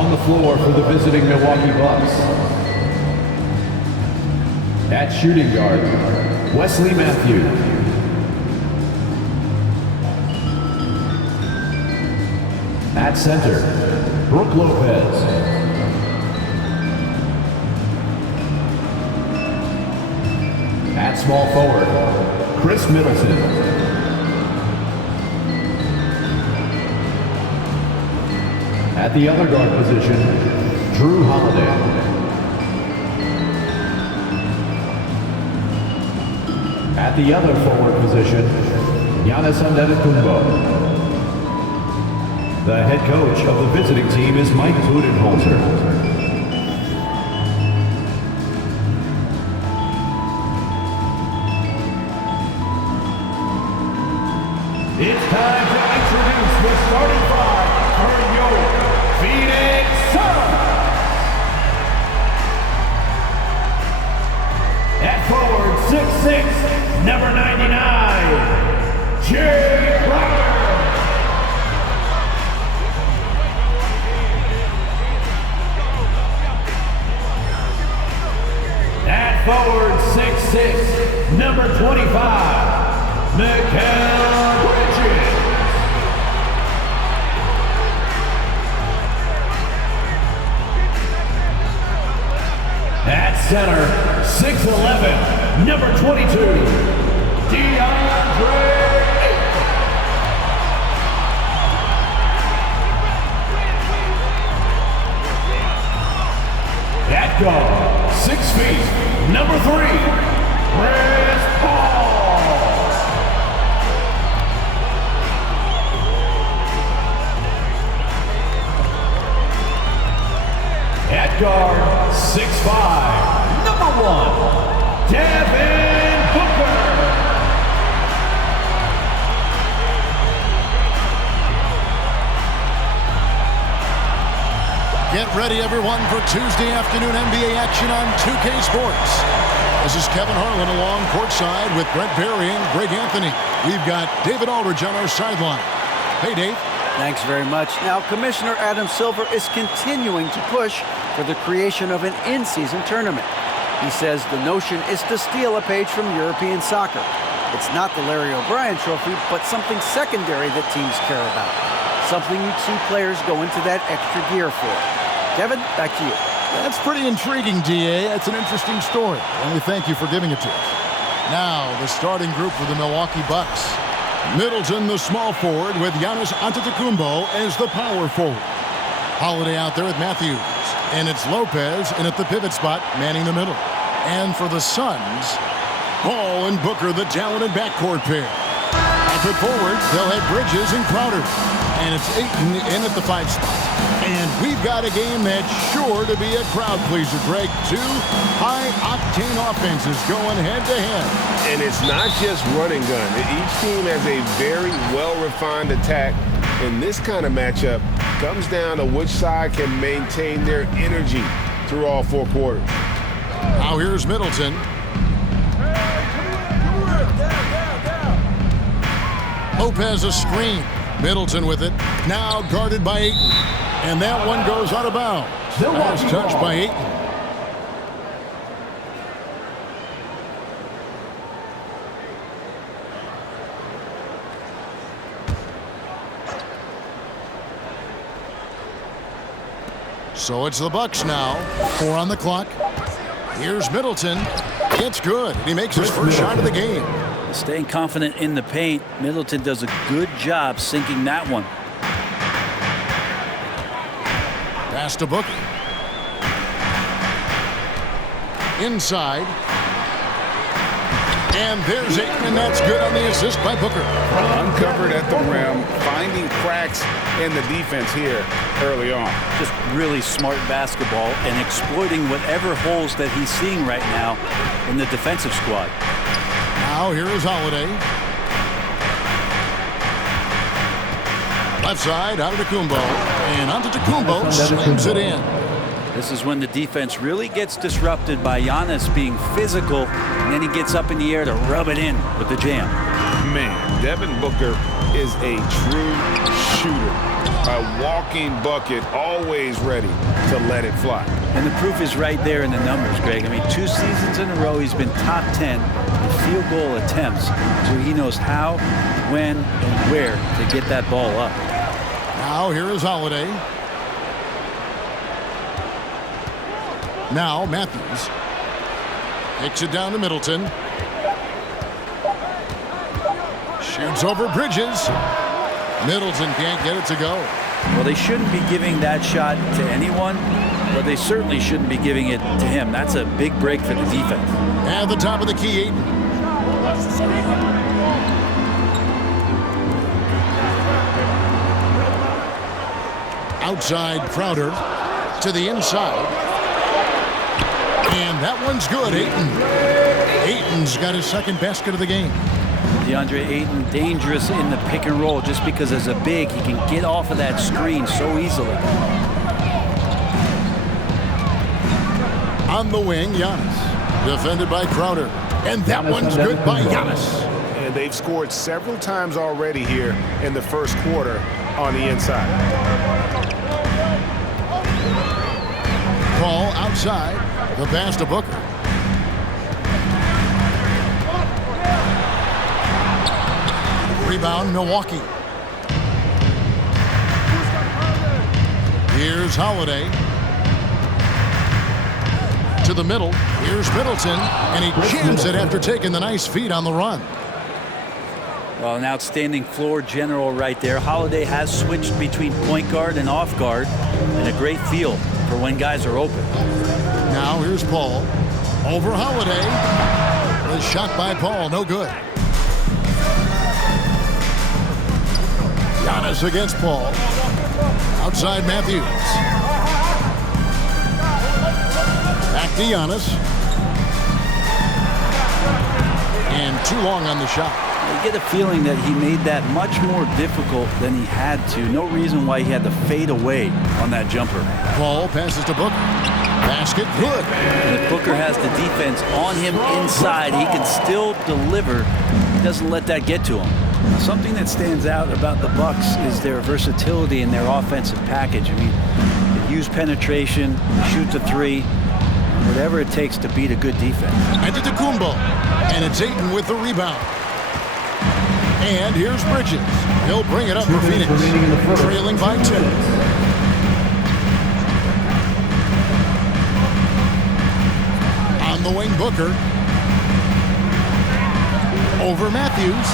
On the floor for the visiting Milwaukee Bucks. At shooting guard, Wesley Matthews. At center, Brooke Lopez. At small forward, Chris Middleton. At the other guard position, Drew Holiday. At the other forward position, Giannis Antetokounmpo. The head coach of the visiting team is Mike Budenholzer. It's time to introduce the starting five for your Phoenix Suns. At forward, 6'6", number 99, Jay Crowder. At forward, 6'6", number 25, Mikal Bridges. At center, 6'11", number 22, DeAndre Ayton. At guard, 6 feet, number 3, Chris Paul. At guard, 6'5", number 1, Devin Booker. Get ready, everyone, for Tuesday afternoon NBA action on 2K Sports. This is Kevin Harlan along courtside with Brett Berry and Greg Anthony. We've got David Aldridge on our sideline. Hey, Dave. Thanks very much. Now, Commissioner Adam Silver is continuing to push for the creation of an in-season tournament. He says the notion is to steal a page from European soccer. It's not the Larry O'Brien Trophy, but something secondary that teams care about. Something you'd see players go into that extra gear for. Kevin, back to you. That's pretty intriguing, DA. That's an interesting story, and we thank you for giving it to us. Now, the starting group for the Milwaukee Bucks. Middleton, the small forward, with Giannis Antetokounmpo as the power forward. Holiday out there with Matthews. And it's Lopez in at the pivot spot, manning the middle. And for the Suns, Paul and Booker, the talented backcourt pair. At the forward, they'll have Bridges and Crowder. And it's Ayton in at the 5 spot. And we've got a game that's sure to be a crowd pleaser, Greg. 2 high-octane offenses going head-to-head. And it's not just run and gun. Each team has a very well-refined attack. And this kind of matchup comes down to which side can maintain their energy through all 4 quarters. Now here's Middleton. Lopez a screen. Middleton with it. Now guarded by Ayton. And that one goes out of bounds. Last touch by Ayton. So it's the Bucks now. 4 on the clock. Here's Middleton. It's good. He makes his first shot of the game. Staying confident in the paint, Middleton does a good job sinking that one. Pass to Booker. Inside. And there's Ayton, and that's good on the assist by Booker. Uncovered at the rim, finding cracks in the defense here early on. Just really smart basketball and exploiting whatever holes that he's seeing right now in the defensive squad. Now here is Holiday. Left side, Antetokounmpo. And Antetokounmpo slams it in. This is when the defense really gets disrupted by Giannis being physical, and then he gets up in the air to rub it in with the jam. Man, Devin Booker is a true shooter. A walking bucket, always ready to let it fly. And the proof is right there in the numbers, Greg. I mean, 2 seasons in a row, he's been top 10 in field goal attempts. So he knows how, when, and where to get that ball up. Now here is Holiday. Now Matthews. Takes it down to Middleton. Shoots over Bridges. Middleton can't get it to go. Well, they shouldn't be giving that shot to anyone, but they certainly shouldn't be giving it to him. That's a big break for the defense. At the top of the key, Ayton. Outside Crowder to the inside. And that one's good, Ayton. Ayton's got his second basket of the game. DeAndre Ayton dangerous in the pick and roll just because as a big, he can get off of that screen so easily. On the wing, Giannis. Defended by Crowder. And that one's good by Giannis. And they've scored several times already here in the first quarter on the inside. Ball outside. The pass to Booker. Rebound, Milwaukee. Here's Holiday. To the middle. Here's Middleton. And he jams it after taking the nice feed on the run. Well, an outstanding floor general right there. Holiday has switched between point guard and off guard, and a great feel for when guys are open. Now here's Paul. Over Holiday. The shot by Paul, no good. Giannis against Paul. Outside Matthews. Back to Giannis. And too long on the shot. I get a feeling that he made that much more difficult than he had to. No reason why he had to fade away on that jumper. Paul passes to Booker. Basket good. And if Booker has the defense on him inside, he can still deliver. He doesn't let that get to him. Now, something that stands out about the Bucks is their versatility in their offensive package. I mean, they use penetration, shoot the three, whatever it takes to beat a good defense. Antetokounmpo. And it's Ayton with the rebound. And here's Bridges. He'll bring it up for Phoenix. Trailing by 2. On the wing, Booker. Over Matthews.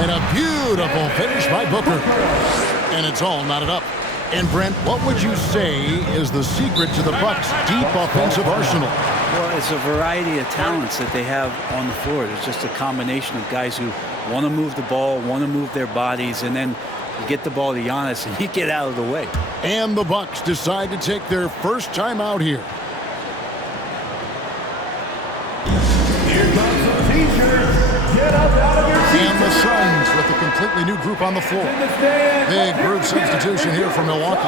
And a beautiful finish by Booker. And it's all knotted up. And Brent, what would you say is the secret to the Bucks' deep offensive arsenal? Well, it's a variety of talents that they have on the floor. It's just a combination of guys who want to move the ball, want to move their bodies, and then you get the ball to Giannis and you get out of the way. And the Bucks decide to take their first time out here. Here comes the teachers. Get up out of your seats. And the Suns with a completely new group on the floor. Big group substitution here for Milwaukee.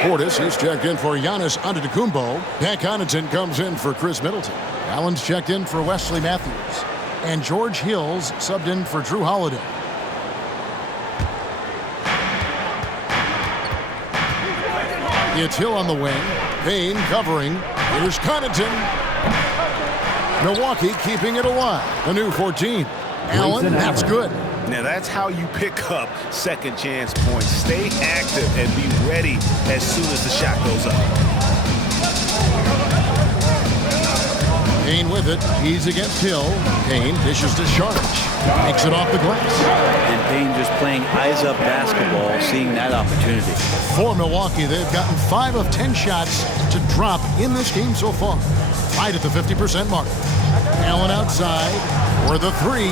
Portis, he's checked in for Giannis Antetokounmpo. Pat Connaughton comes in for Chris Middleton. Allen's checked in for Wesley Matthews. And George Hill's subbed in for Drew Holiday. It's Hill on the wing. Payne covering. Here's Connaughton. Milwaukee keeping it alive. A new 14. Allen, that's good. Now that's how you pick up second chance points. Stay active and be ready as soon as the shot goes up. Payne with it. He's against Hill. Payne dishes to Sharge. Makes it off the glass. And Payne just playing eyes-up basketball, seeing that opportunity. For Milwaukee, they've gotten 5 of 10 shots to drop in this game so far. Right at the 50% mark. Allen outside for the 3.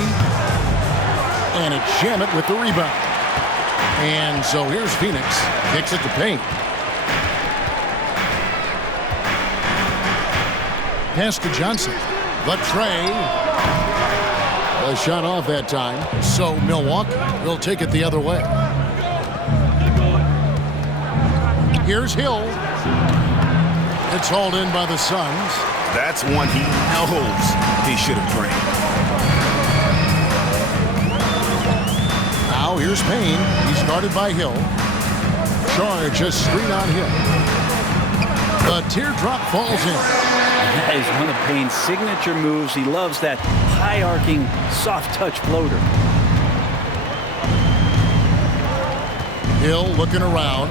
And a jam it with the rebound. And so here's Phoenix. Kicks it to Payne. Pass to Johnson. The tray. A shot off that time. So Milwaukee will take it the other way. Here's Hill. It's hauled in by the Suns. That's one he knows he should have drained. here's Payne. He's guarded by Hill. Charge a screen on Hill. The teardrop falls in. That is one of Payne's signature moves. He loves that high-arcing, soft-touch floater. Hill looking around.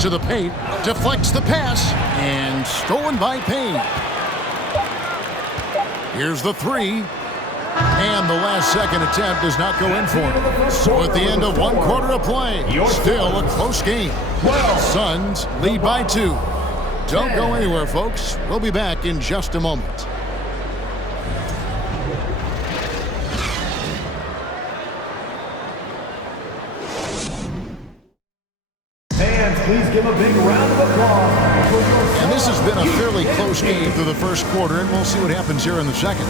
To the paint, deflects the pass, and stolen by Payne. Here's the three, and the last second attempt does not go in for him. So at the end of 1 quarter of play, still a close game. Suns lead by 2. Don't go anywhere, folks. We'll be back in just a moment. Please give a big round of applause. And this has been a fairly close game through the first quarter, and we'll see what happens here in the second.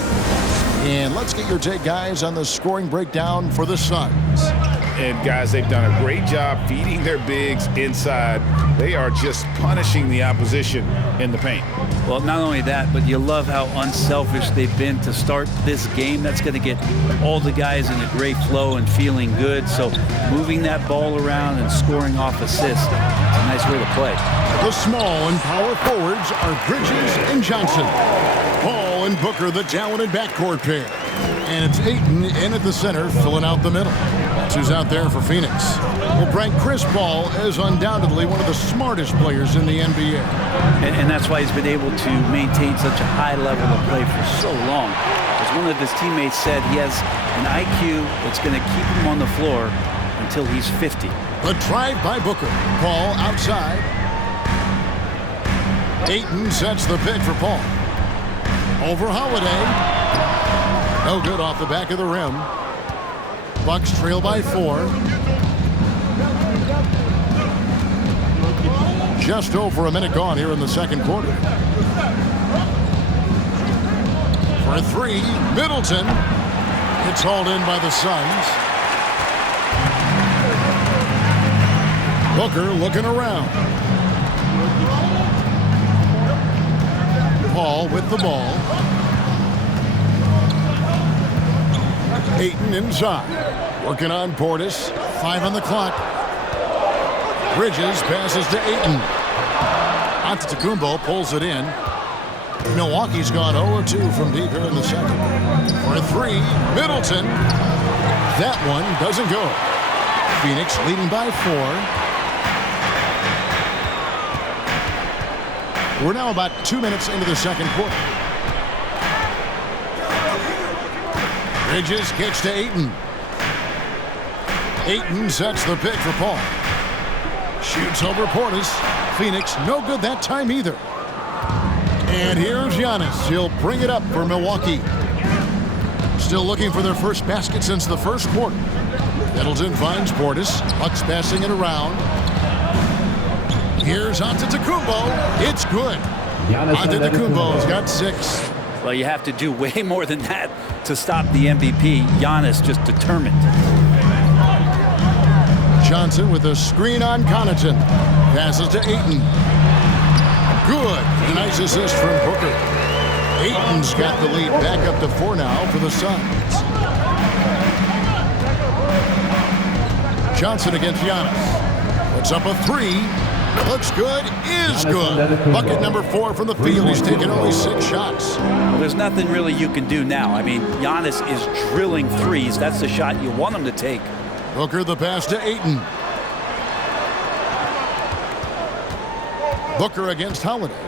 And let's get your take, guys, on the scoring breakdown for the Suns. And, guys, they've done a great job feeding their bigs inside. They are just punishing the opposition in the paint. Well, not only that, but you love how unselfish they've been to start this game. That's going to get all the guys in a great flow and feeling good. So moving that ball around and scoring off assists, it's a nice way to play. The small and power forwards are Bridges and Johnson. Paul and Booker, the talented backcourt pair. And it's Ayton in at the center, filling out the middle. That's who's out there for Phoenix. We'll rank Chris Paul as undoubtedly one of the smartest players in the NBA. And that's why he's been able to maintain such a high level of play for so long. As one of his teammates said, he has an IQ that's going to keep him on the floor until he's 50. The drive by Booker. Paul outside. Ayton sets the pick for Paul. Over Holiday. No good off the back of the rim. Bucks trail by 4. Just over a minute gone here in the second quarter. For a 3, Middleton. It's hauled in by the Suns. Booker looking around. Paul with the ball. Ayton inside. Working on Portis. 5 on the clock. Bridges passes to Ayton. Antetokounmpo pulls it in. Milwaukee's gone 0-2 from deep here in the second. For a 3, Middleton. That one doesn't go. Phoenix leading by 4. We're now about 2 minutes into the second quarter. Bridges kicks to Ayton. Ayton sets the pick for Paul. Shoots over Portis. Phoenix no good that time either. And here's Giannis. He'll bring it up for Milwaukee. Still looking for their first basket since the first quarter. Middleton finds Portis. Bucks passing it around. Here's Antetokounmpo. It's good. Antetokounmpo's got 6. Well, you have to do way more than that to stop the MVP. Giannis just determined. Johnson with a screen on Connaughton. Passes to Ayton. Good. A nice assist from Booker. Ayton's got the lead back up to 4 now for the Suns. Johnson against Giannis. Puts up a 3. Looks good. Is good. Bucket number 4 from the field. He's taken only 6 shots. Well, there's nothing really you can do now. I mean, Giannis is drilling threes. That's the shot you want him to take. Booker the pass to Ayton. Booker against Holiday.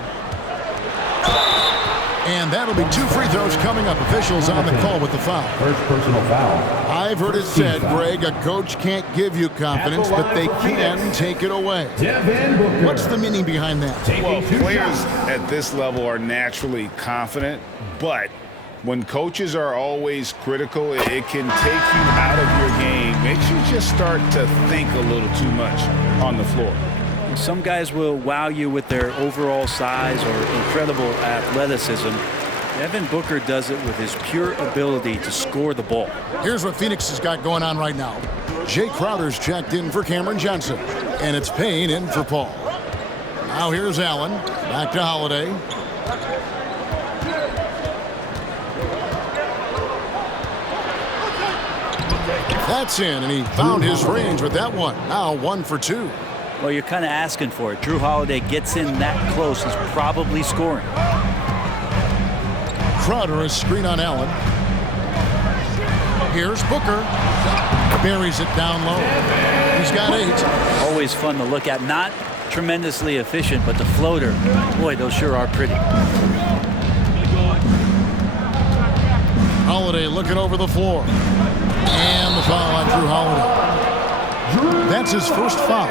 And that'll be 2 free throws coming up. Officials on the call with the foul. First personal foul. I've heard it said, Greg, a coach can't give you confidence, but they can take it away. What's the meaning behind that? Well, players at this level are naturally confident, but when coaches are always critical, it can take you out of your game. Makes you just start to think a little too much on the floor. Some guys will wow you with their overall size or incredible athleticism. Devin Booker does it with his pure ability to score the ball. Here's what Phoenix has got going on right now. Jay Crowder's checked in for Cameron Johnson, and it's Payne in for Paul. Now here's Allen. Back to Holiday. That's in, and he found his range with that one. Now 1 for 2. Well, you're kind of asking for it. Drew Holiday gets in that close. He's probably scoring. Crowder, a screen on Allen. Here's Booker. Buries it down low. He's got 8. Always fun to look at. Not tremendously efficient, but the floater, boy, those sure are pretty. Holiday looking over the floor. And the foul on Drew Holiday. That's his first foul.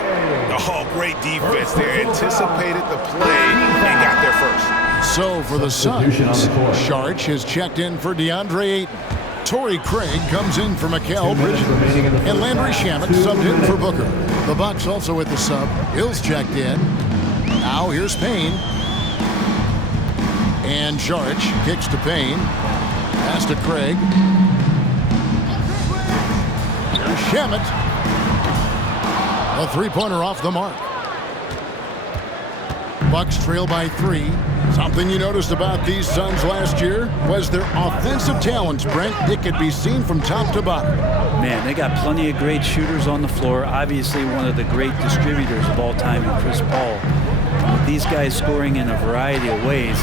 Oh, great defense there. Anticipated the play and got there first. So for the Suns, Sharch has checked in for DeAndre Ayton. Torrey Craig comes in for Mikal Bridges. And Landry Shamet subbed in for Booker. The Bucks also with the sub. Hill's checked in. Now here's Payne. And Sharch kicks to Payne. Pass to Craig. Here's Shamet. A three-pointer off the mark. Bucks trail by 3. Something you noticed about these Suns last year was their offensive talents, Brent. It could be seen from top to bottom. Man, they got plenty of great shooters on the floor. Obviously, one of the great distributors of all time in Chris Paul. With these guys scoring in a variety of ways,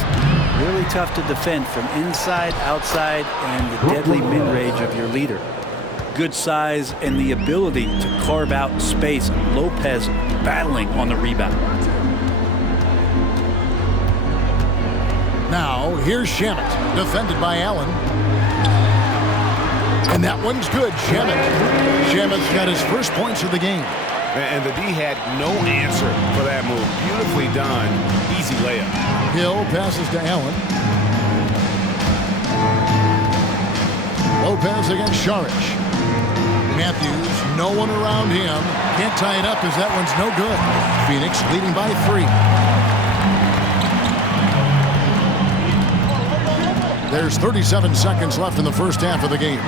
really tough to defend from inside, outside, and the deadly mid-range of your leader. Good size and the ability to carve out space. Lopez battling on the rebound. Now, here's Shamet, defended by Allen. And that one's good, Shamet. Shamet's got his first points of the game. And the D had no answer for that move. Beautifully done. Easy layup. Hill passes to Allen. Lopez against Saric. Matthews, no one around him. Can't tie it up as that one's no good. Phoenix leading by 3. There's 37 seconds left in the first half of the game.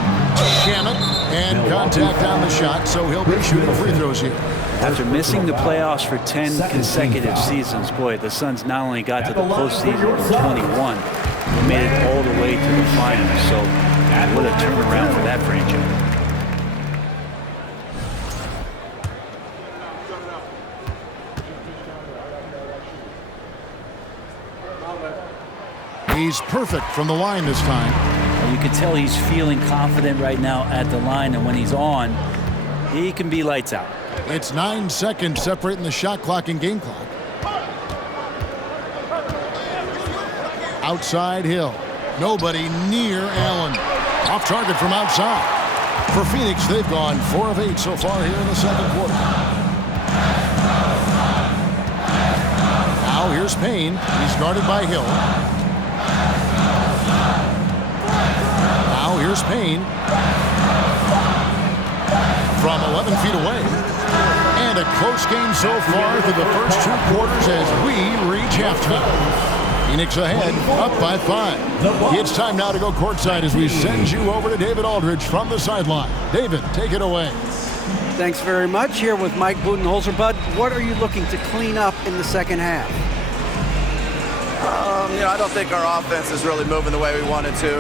Shamet and contact on the shot, so he'll be shooting free throws here. After missing the playoffs for 10 consecutive seasons, boy, the Suns not only got to the postseason in 21, but made it all the way to the finals. So what a turnaround for that franchise. He's perfect from the line this time. You can tell he's feeling confident right now at the line, and when he's on, he can be lights out. It's 9 seconds separating the shot clock and game clock. Outside Hill. Nobody near Allen. Off target from outside. For Phoenix, they've gone 4 of 8 so far here in the second quarter. Now here's Payne. He's guarded by Hill. Now here's Payne. From 11 feet away. And a close game so far through the first 2 quarters as we reach halftime. Phoenix ahead, up by 5. It's time now to go courtside as we send you over to David Aldridge from the sideline. David, take it away. Thanks very much. Here with Mike Budenholzer. Bud, what are you looking to clean up in the second half? I don't think our offense is really moving the way we wanted to,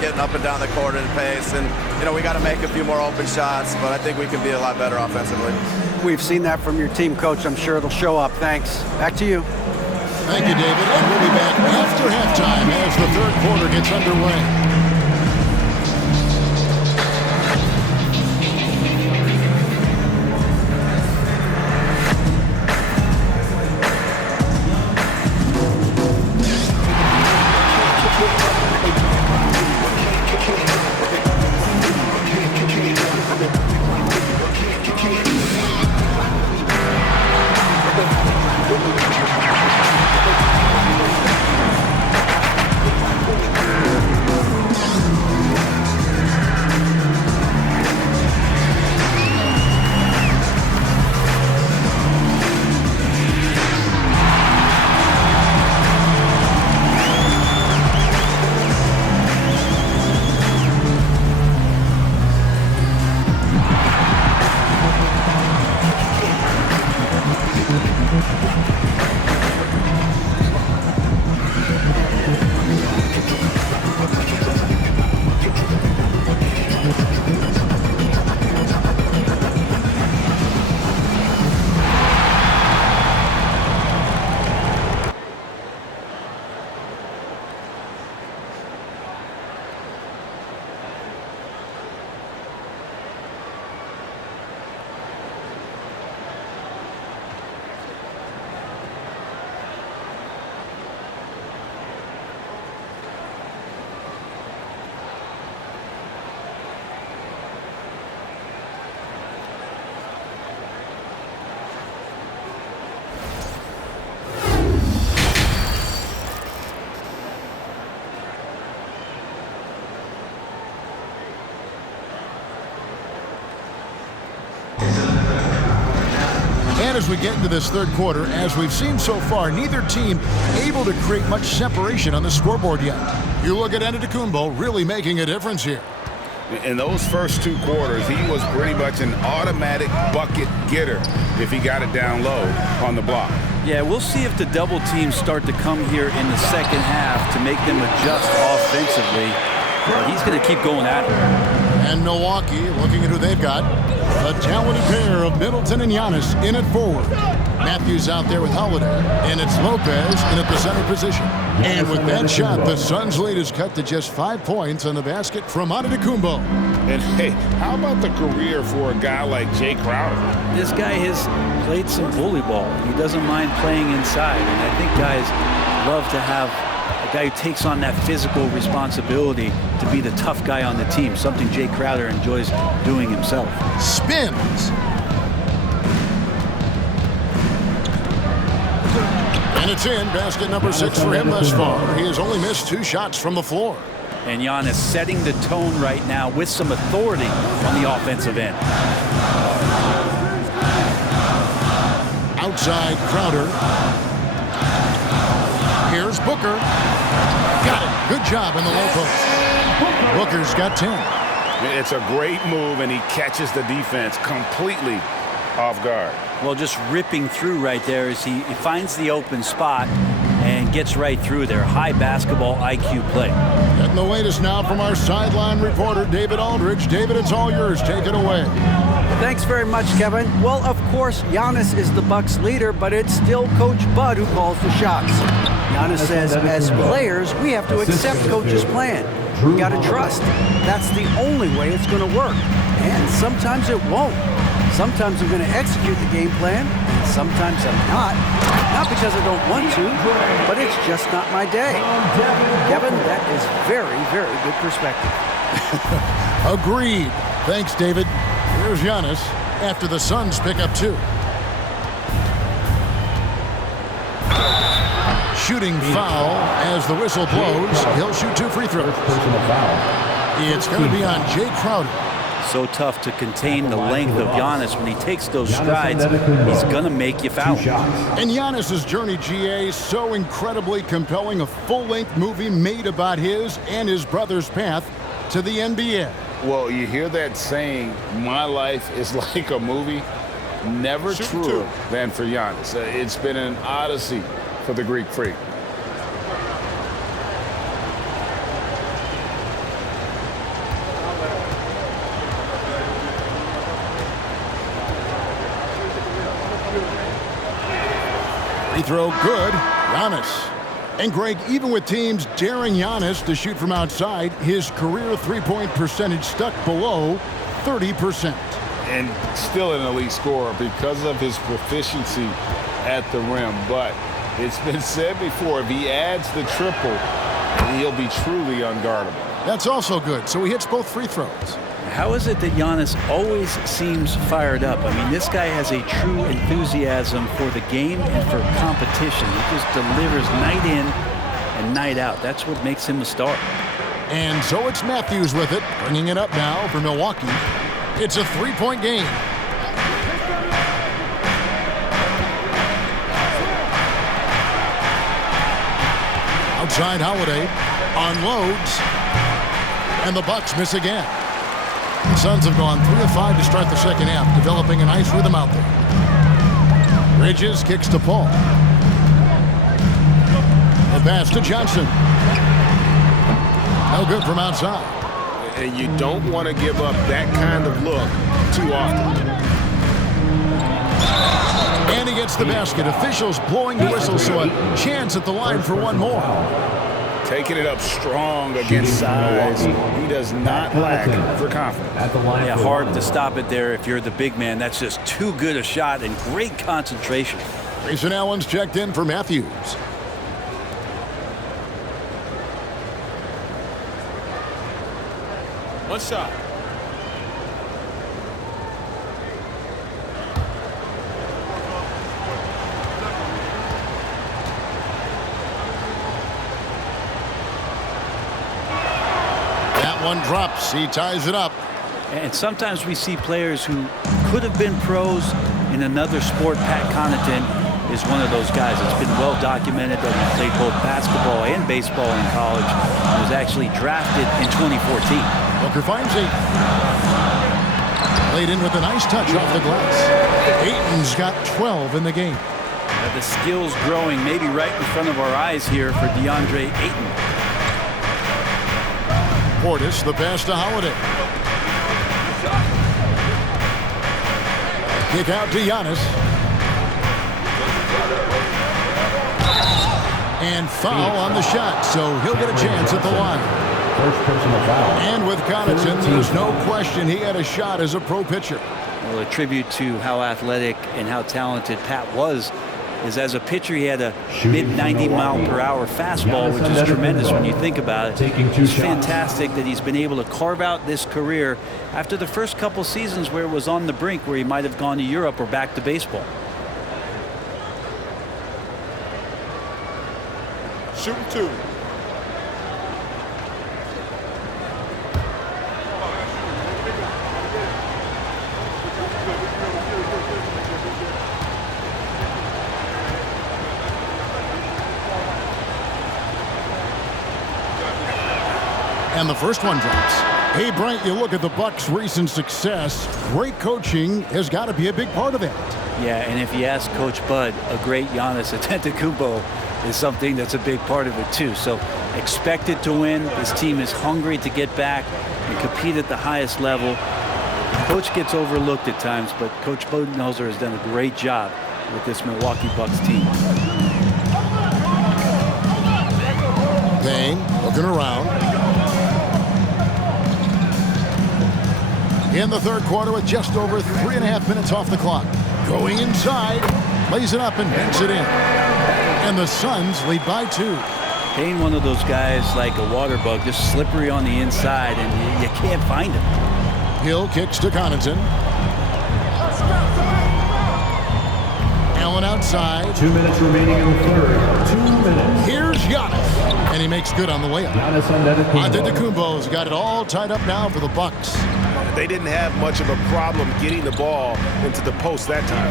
getting up and down the court at a pace. And, we got to make a few more open shots, but I think we can be a lot better offensively. We've seen that from your team, Coach. I'm sure it'll show up. Thanks. Back to you. Thank you, David. And we'll be back after halftime as the third quarter gets underway. And as we get into this third quarter, as we've seen so far, neither team able to create much separation on the scoreboard yet. You look at Antetokounmpo really making a difference here. In those first 2 quarters, he was pretty much an automatic bucket getter if he got it down low on the block. Yeah, we'll see if the double teams start to come here in the second half to make them adjust offensively. But he's going to keep going at it. And Milwaukee, looking at who they've got, a talented pair of Middleton and Giannis in at forward. Matthews out there with Holiday, and it's Lopez in at the center position. And with that shot, the Suns' lead is cut to just 5 points on the basket from Antetokounmpo. And hey, how about the career for a guy like Jay Crowder? This guy has played some volleyball. He doesn't mind playing inside. And I think guys love to have a guy who takes on that physical responsibility to be the tough guy on the team, something Jay Crowder enjoys doing himself. Spins. And it's in. Basket number 6 for him thus far. He has only missed 2 shots from the floor. And Giannis setting the tone right now with some authority on the offensive end. Outside Crowder. Here's Booker. Got it. Good job in the low post. Booker's got 10. It's a great move, and he catches the defense completely off guard. Well, just ripping through right there as he finds the open spot and gets right through there. High basketball IQ play. Getting the latest now from our sideline reporter, David Aldridge. David, it's all yours. Take it away. Thanks very much, Kevin. Well, of course, Giannis is the Bucks leader, but it's still Coach Bud who calls the shots. Giannis says, as players, we have to accept Coach's plan. We got to trust. That's the only way it's going to work. And sometimes it won't. Sometimes I'm going to execute the game plan, and sometimes I'm not. Not because I don't want to, but it's just not my day. Kevin, that is very, very good perspective. Agreed. Thanks, David. Here's Giannis after the Suns pick up 2. Shooting foul as the whistle blows. He'll shoot 2 free throws. It's going to be on Jay Crowder. So tough to contain the length of Giannis. When he takes those strides, he's going to make you foul. And Giannis's journey, GA, so incredibly compelling. A full-length movie made about his and his brother's path to the NBA. Well, you hear that saying, my life is like a movie? Never truer than for Giannis. It's been an odyssey for the Greek freak. Free throw good. Giannis. And Greg, even with teams daring Giannis to shoot from outside, his career three-point percentage stuck below 30%. And still an elite scorer because of his proficiency at the rim. But it's been said before, if he adds the triple, he'll be truly unguardable. That's also good. So he hits both free throws. How is it that Giannis always seems fired up? I mean, this guy has a true enthusiasm for the game and for competition. He just delivers night in and night out. That's what makes him a star. And so it's Matthews with it, bringing it up now for Milwaukee. It's a three-point game. Outside Holiday unloads, and the Bucks miss again. The Suns have gone 3 of 5 to start the second half, developing a nice rhythm out there. Bridges kicks to Paul. The pass to Johnson. No good from outside. And you don't want to give up that kind of look too often. And he gets the basket. Officials blowing the whistle, so a chance at the line for one more. Taking it up strong against size. He does not lack for confidence. Yeah, hard to stop it there if you're the big man. That's just too good a shot and great concentration. Grayson Allen's checked in for Matthews. One shot. One drops. He ties it up. And sometimes we see players who could have been pros In another sport, Pat Connaughton is one of those guys. It's been well documented that he played both basketball and baseball in college. He was actually drafted in 2014. Booker finds Ayton. Laid in with a nice touch off the glass. Ayton's got 12 in the game. The skills growing maybe right in front of our eyes here for DeAndre Ayton. Portis, the pass to Holiday. Kick out to Giannis. And foul on the shot, so he'll get a chance at the line. First personal foul. And with Connaughton, there's no question he had a shot as a pro pitcher. Well, a tribute to how athletic and how talented Pat was is as a pitcher he had a mid-90-mile-per-hour fastball, which is tremendous when you think about it. It's fantastic that he's been able to carve out this career after the first couple seasons where it was on the brink, where he might have gone to Europe or back to baseball. Shooting two. And the first one drops. Hey, Bryant, you look at the Bucks' recent success. Great coaching has got to be a big part of that. Yeah, and if you ask Coach Bud, a great Giannis Antetokounmpo is something that's a big part of it too. So expected to win. This team is hungry to get back and compete at the highest level. Coach gets overlooked at times, but Coach Budenholzer has done a great job with this Milwaukee Bucks team. Payne looking around. In the third quarter with just over 3.5 minutes off the clock. Going inside, lays it up and banks it in. And the Suns lead by 2. Payne, one of those guys like a water bug, just slippery on the inside, and you can't find him. Hill kicks to Connaughton. Allen outside. 2 minutes remaining in the third. 2 minutes. Here's Giannis. And he makes good on the way up. Giannis Antetokounmpo's got it all tied up now for the Bucks. They didn't have much of a problem getting the ball into the post that time.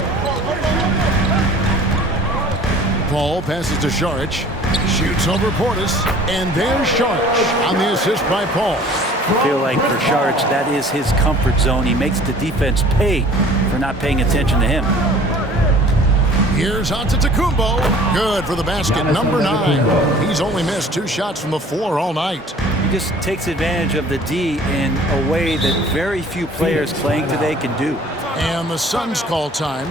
Paul passes to Saric. Shoots over Portis. And there's Saric on the assist by Paul. I feel like for Saric, that is his comfort zone. He makes the defense pay for not paying attention to him. Here's Antetokounmpo. Good for the basket, number 9. He's only missed 2 shots from the floor all night. He just takes advantage of the D in a way that very few players playing today can do. And the Suns call time.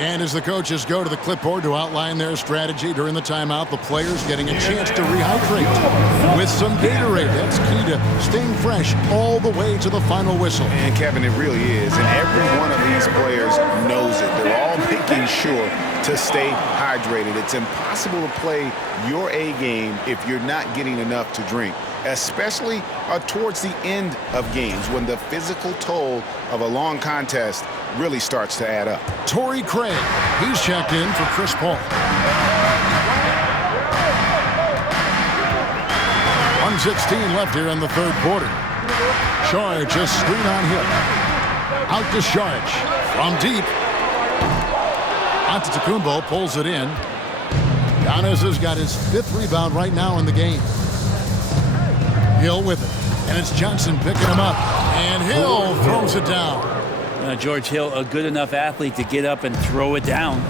And as the coaches go to the clipboard to outline their strategy during the timeout, the players getting a chance to rehydrate with some Gatorade. That's key to staying fresh all the way to the final whistle. And Kevin, it really is. And every one of these players knows it. They're all making sure to stay hydrated. It's impossible to play your A game if you're not getting enough to drink, especially towards the end of games when the physical toll of a long contest really starts to add up. Torrey Craig, he's checked in for Chris Paul. 1:16 left here in the third quarter. Saric just screen on Hill. Out to Saric from deep. Antetokounmpo pulls it in. Giannis has got his 5th rebound right now in the game. Hill with it. And it's Johnson picking him up. And Hill throws it down. George Hill, a good enough athlete to get up and throw it down.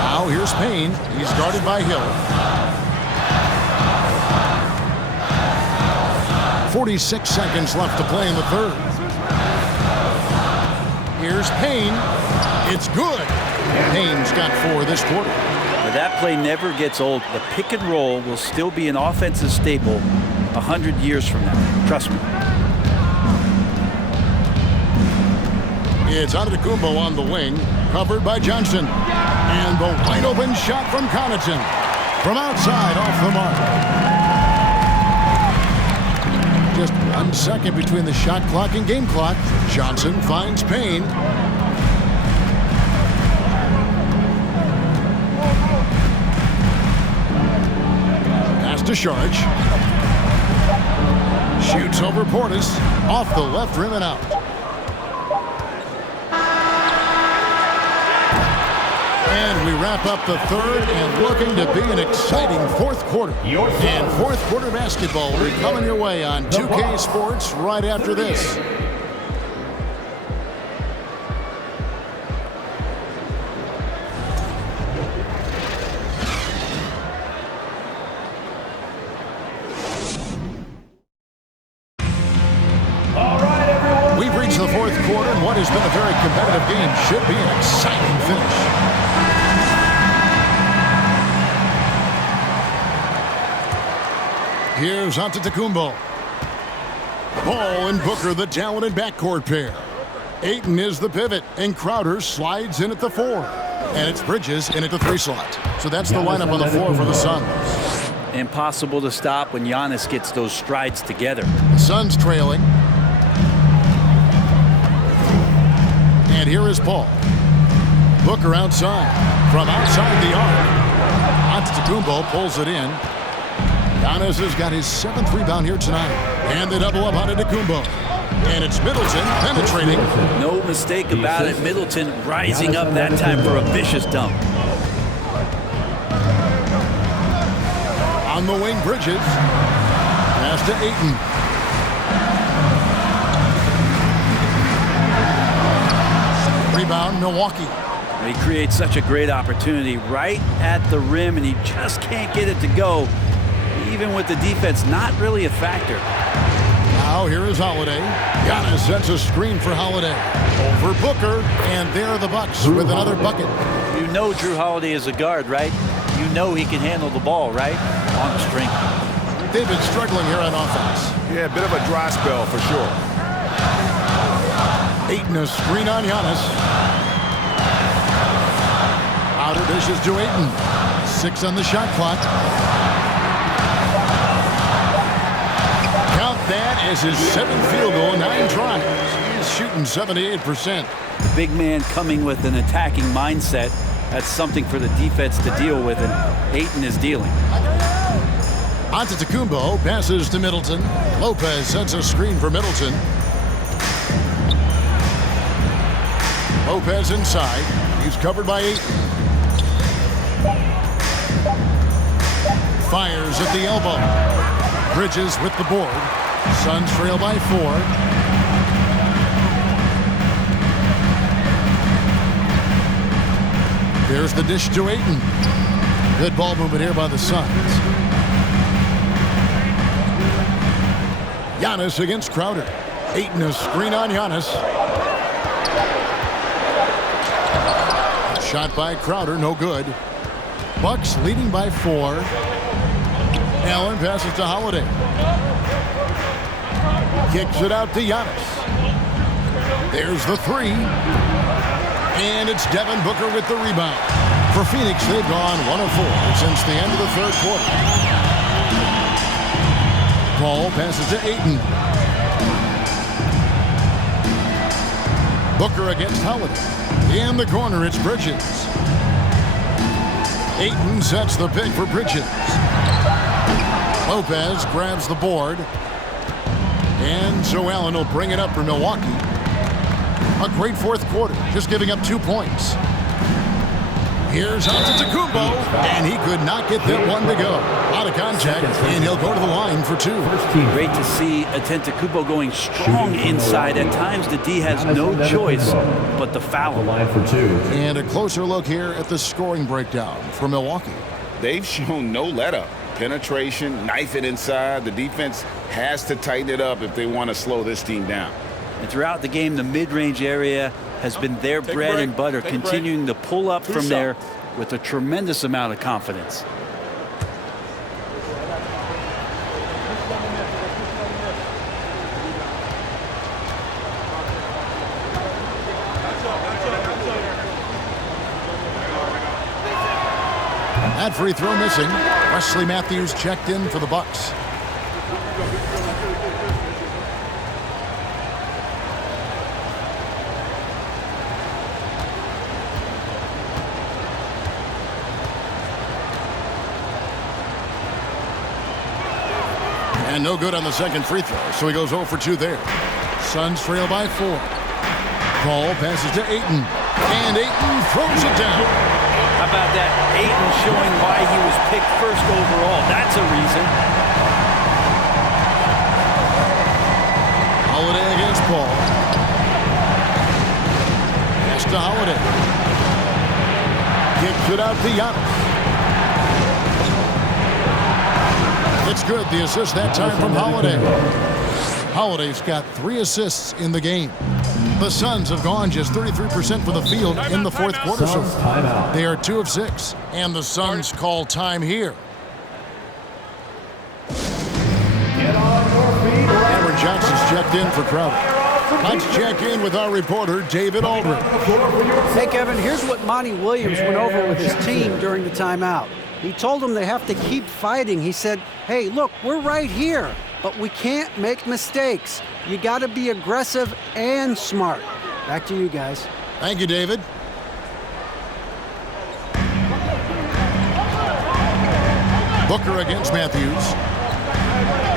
Now here's Payne. He's guarded by Hill. 46 seconds left to play in the third. Here's Payne. It's good. Payne's got 4 this quarter. But that play never gets old. The pick and roll will still be an offensive staple 100 years from now. Trust me. It's Antetokounmpo on the wing, covered by Johnson. And the wide open shot from Connaughton. From outside, off the mark. Just 1 second between the shot clock and game clock. Johnson finds Payne. Pass to Saric. Shoots over Portis. Off the left rim and out. And we wrap up the third and looking to be an exciting fourth quarter. And fourth quarter basketball will be coming your way on 2K Sports right after this. We've reached the fourth quarter, and what has been a very competitive game should be an exciting finish. Here's Antetokounmpo. Ball and Booker, the talented backcourt pair. Ayton is the pivot, and Crowder slides in at the 4. And it's Bridges in at the 3 slot. So that's the lineup on the floor for the Suns. Impossible to stop when Giannis gets those strides together. The Suns trailing. And here is Paul. Booker outside. From outside the arc. Antetokounmpo pulls it in. Giannis has got his 7th rebound here tonight. And they double up on Antetokounmpo. And it's Middleton penetrating. No mistake about it. Middleton rising up that time for a vicious dunk. On the wing, Bridges. Pass to Ayton. Rebound, Milwaukee. He creates such a great opportunity right at the rim, and he just can't get it to go, even with the defense not really a factor. Now here is Holiday. Giannis sets a screen for Holiday. Over Booker, and there are the Bucks with another bucket. You know Drew Holiday is a guard, right? You know he can handle the ball, right? On the string. They've been struggling here on offense. Yeah, a bit of a dry spell for sure. Ayton a screen on Giannis. Outer dishes to Ayton. 6 on the shot clock. Count that as his 7th field goal, 9 tries. He's shooting 78%. The big man coming with an attacking mindset. That's something for the defense to deal with, and Ayton is dealing. Antetokounmpo passes to Middleton. Lopez sets a screen for Middleton. Lopez inside. He's covered by Ayton. Fires at the elbow. Bridges with the board. Suns trail by 4. There's the dish to Ayton. Good ball movement here by the Suns. Giannis against Crowder. Ayton a screen on Giannis. Shot by Crowder, no good. Bucks leading by 4. Allen passes to Holiday. Kicks it out to Giannis. There's the 3. And it's Devin Booker with the rebound. For Phoenix, they've gone 1 of 4 since the end of the third quarter. Paul passes to Ayton. Booker against Holiday. In the corner, it's Bridges. Ayton sets the pick for Bridges. Lopez grabs the board. And so Allen will bring it up for Milwaukee. A great fourth quarter, just giving up 2 points. Here's Antetokounmpo, and he could not get that one to go. Out of contact, and he'll go to the line for 2. Great to see Antetokounmpo going strong inside. At times, the D has no choice but to foul. Line for 2. And a closer look here at the scoring breakdown for Milwaukee. They've shown no let-up. Penetration, knife it inside. The defense has to tighten it up if they want to slow this team down. And throughout the game, the mid-range area has been their bread and butter, continuing to pull up from there with a tremendous amount of confidence. That free throw missing. Wesley Matthews checked in for the Bucks. And no good on the second free throw, so he goes 0 for 2 there. Suns trail by 4. Paul passes to Ayton. And Ayton throws it down. How about that? Ayton showing why he was picked first overall. That's a reason. Holiday against Paul. Pass to Holiday. Kicks it out to Giannis. It's good. The assist that time from Holiday. Holiday's got 3 assists in the game. The Suns have gone just 33% from the field in the fourth quarter so far. They are 2 of 6. And the Suns call time here. Cameron Johnson's checked in for Crowder. Let's check in with our reporter, David Aldridge. Hey, Kevin, here's what Monty Williams went over with his team during the timeout. He told them they have to keep fighting. He said, hey, look, we're right here, but we can't make mistakes. You got to be aggressive and smart. Back to you guys. Thank you, David. Booker against Matthews.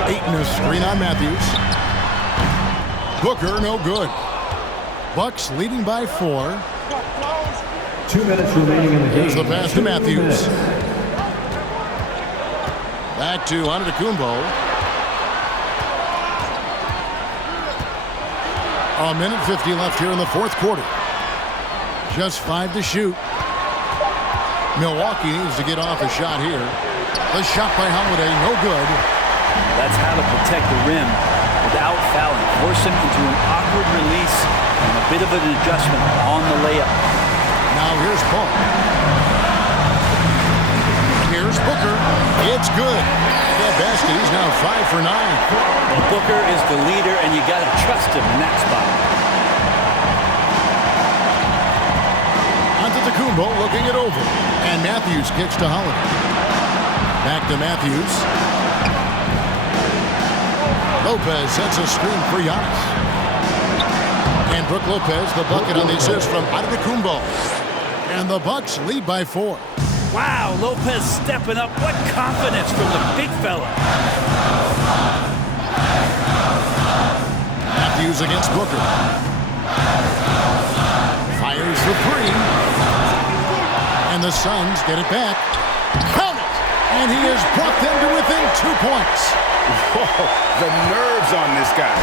Ayton a screen on Matthews. Booker no good. Bucks leading by 4. 2 minutes remaining in the game. Here's the pass to Matthews. Back to Antetokounmpo. A minute 50 left here in the fourth quarter. Just 5 to shoot. Milwaukee needs to get off a shot here. The shot by Holiday, no good. That's how to protect the rim without fouling. Force him into an awkward release and a bit of an adjustment on the layup. Now here's Paul. Here's Booker. It's good. The basket. He's now 5 for 9. Well, Booker is the leader, and you got to trust him in that spot. Antetokounmpo looking it over. And Matthews kicks to Holiday. Back to Matthews. Lopez sets a screen for Giannis. And Brook Lopez, the bucket on the assist from Antetokounmpo. And the Bucks lead by 4. Wow, Lopez stepping up. What confidence from the big fella. Matthews against Booker. Fires for 3. And the Suns get it back. Count it! And he has brought them to within 2 points. Whoa, the nerves on this guy.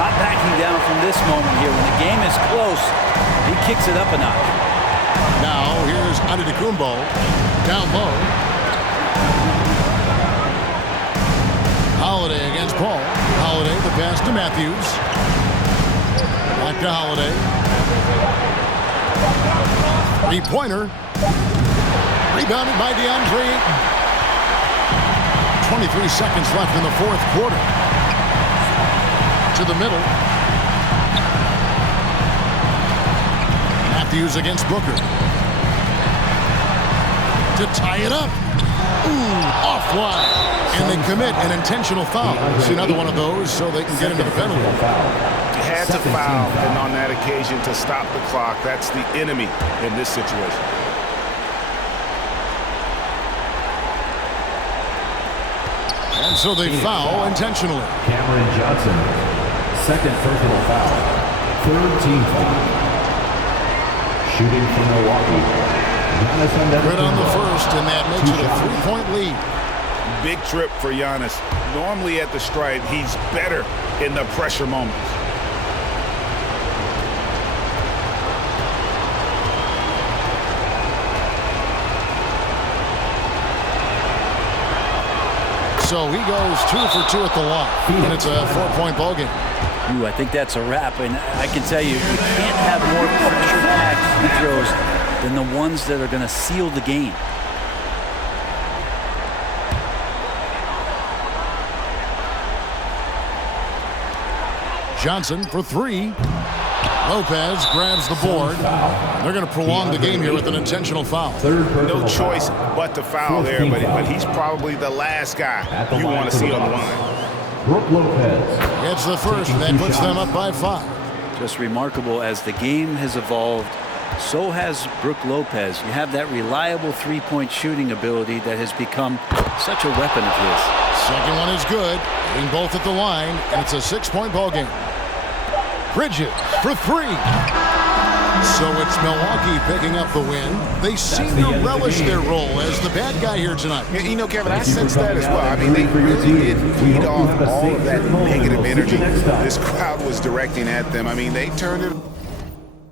Not backing down from this moment here. When the game is close, he kicks it up a notch. Now here's Antetokounmpo down low. Holiday against Paul. Holiday the pass to Matthews. Back to Holiday. 3-pointer. Rebounded by DeAndre Ayton. 23 seconds left in the fourth quarter. To the middle. Matthews against Booker. To tie it up. Ooh, offline. And they commit an intentional foul. See another one of those so they can get into the penalty. You had to foul, and on that occasion to stop the clock. That's the enemy in this situation. And so they foul intentionally. Cameron Johnson, second personal foul. 3rd team foul. Shooting from Milwaukee. Good on the first, and that makes it a 3-point lead. Big trip for Giannis. Normally at the stripe, he's better in the pressure moments. So he goes 2 for 2 at the line, and it's a 4-point ball game. Ooh, I think that's a wrap, and I can tell you, you can't have more pressure-packed free throws than the ones that are going to seal the game. Johnson for 3. Lopez grabs the board. They're going to prolong the game here with an intentional foul. No choice but to foul there, but he's probably the last guy you want to see on the line. Brook Lopez. It's the first, and that puts them up by 5. Just remarkable. As the game has evolved, so has Brook Lopez. You have that reliable three-point shooting ability that has become such a weapon of his. Second one is good. Hitting both at the line, and it's a 6-point ball game. Bridges for 3. So it's Milwaukee picking up the win. They seem to relish their role as the bad guy here tonight. Yeah, you know, Kevin, I sense that as well. I mean, they really did feed off all of that negative energy this crowd was directing at them. I mean, they turned it